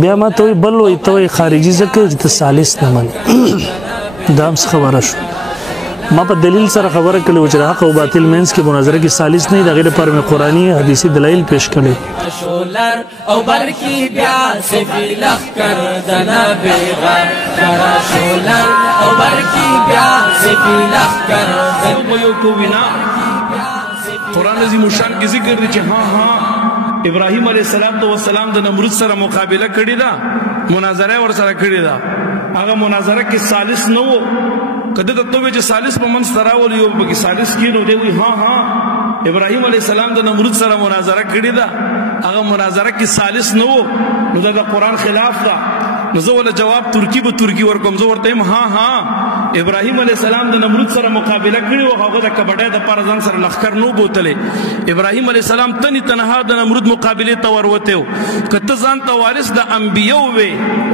بیا ما ته بل وایي ته وایي خارجي ځکه چې ته ثالث نه منې دا هم څه خبره شو ما په دلیل سره خبره کړې وه چې د حق او باطل منځ کې مناظره کې ثالث نه وي د هغې لپاره مې قرآني حدیثي دلایل پیش کړي او برکی بیا سفی لخکر دنا بیغار کرا شولر او برکی بیا سفی لخکر قرآن عظیم الشان کی ذکر دی چې ها ابراهیم علیہ السلام د نمرود سره مقابله کړې ده مناظره ور سره کړې ده هغه مناظره کې ثالث نه وو کده ته چې ثالث په منځ تراول یو به ثالث کې نو دی وی ها ابراهیم علیہ السلام د نمرود سره مناظره کړې ده هغه مناظره کې ثالث نه وو نو دا قرآن خلاف ده نو زه ول جواب ترکی ورکوم زه ورته ها ابراهیم علیہ السلام د نمرود سره مقابله کړې او هغه د کبډای د پرځان سره لخر نو بوتلې ابراهیم علیہ السلام تنی تنها د نمرود مقابله ته وروته کته ځان ته وارث د انبیو وي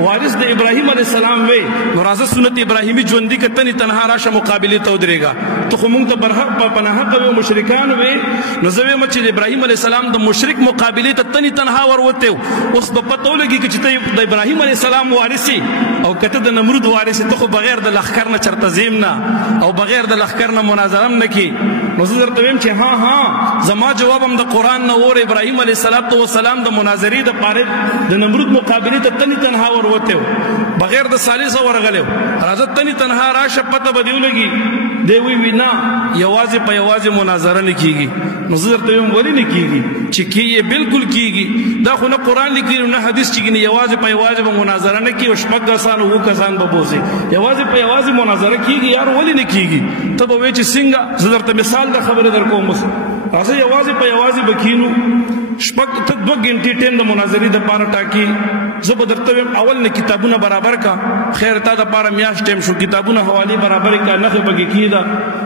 وارث د ابراهیم علیہ السلام وي نو راځه سنت ابراهیمی ژوندۍ کته نی تنها راشه مقابله ته ودرېګا ته خو موږ ته برحق په پناه کوي مشرکان وي نو زوی مچ ابراهیم علیہ السلام د مشرک مقابله ته تنی تنها وروته اوس په پتو لګي چې ته د ابراهیم علیہ السلام وارثي او کته د نمرود وارث ته خو بغیر د لخر نه چرته زیم نه او بغیر د لخر نه مناظره نه کی نو زه درته ویم چې ها زما جواب هم د قرآن نه اور ابراهیم علیہ السلام د مناظرې د پاره د نمرود مقابله ته تنی تنها وروته بغیر د ثالث ورغلو راځه تنی تنها راشه پته بدیو لګي دی وینا یوازې په یوازې مناظره نه کیږي نو زه درته ویم ولی نه کیږي چې کیږي بالکل کیږي دا خو نه قرآن لیکلی نه حدیث چې یوازې په یوازې مناظره نه کیږي او شپږ کسان وو کسان به بوزي یوازې په یوازې مناظره کیږي یار ولی نه کیږي ته به وایې چې څنګه زه درته مثال د خبره در کوم راځه یوازې په یوازې به کینو شپږ ته 2 غنټې ټیم د مناظرې د پاره ټاکي زه به درته ویم اول نه کتابونه برابر کا خیر تا د پاره میاشت ټیم شو کتابونه حواله برابر کا نخې بګی کیدا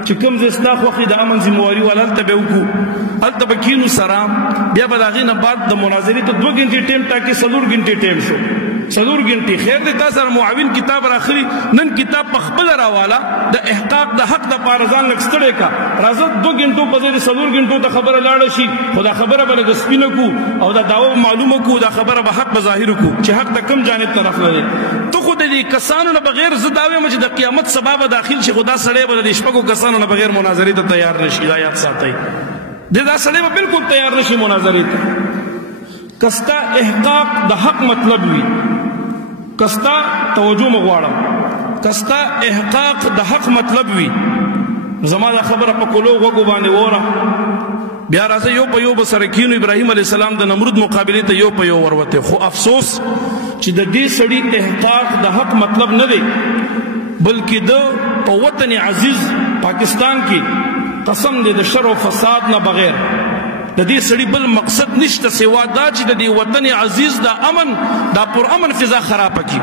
چې کوم زستا خوخي د امن ذمہواری ولالته به وکړو الته به کینو سره بیا به داغې نه بعد د مناظرې ته 2 غنټې ټیم ټاکي 3 غنټې ټیم شو 3 غنټې خیر دې تاسو معاون کتاب راخري نن کتاب په خپل راواله د احقاق د حق د پارزان لکستړې کا راځه 2 غنټو په دې 3 غنټو ته خبره لاړ شي خدا خبره بل د سپینو کو او دا داو معلومه کو دا خبره به حق بظاهر کو چې حق د کم جانب طرف لري تو خو دې کسانو نه بغیر زداوي مچ د قیامت سبب داخل شي خدا سړی به د شپږو کسانو نه بغیر مناظرې ته تیار نشي یاد ساتي دا سړی به بالکل تیار نشي مناظرې ته کستا احقاق د حق مطلب وي کستا توجه مغواړم کستا احقاق د حق مطلب وي زما دا خبره په کولو وګو باندې وره بیا راځه یو په یو بسره کینو ابراهیم علیہ السلام د نمرود مقابله ته یو په یو ورته خو افسوس چې د دې سړي احقاق د حق مطلب نه دی بلکې د په وطن عزیز پاکستان کې قسم دې د شر او فساد نه بغیر د دې سړي بل مقصد نشته سوا دا چې د دې وطن عزیز د امن دا پر امن فضا خراب کی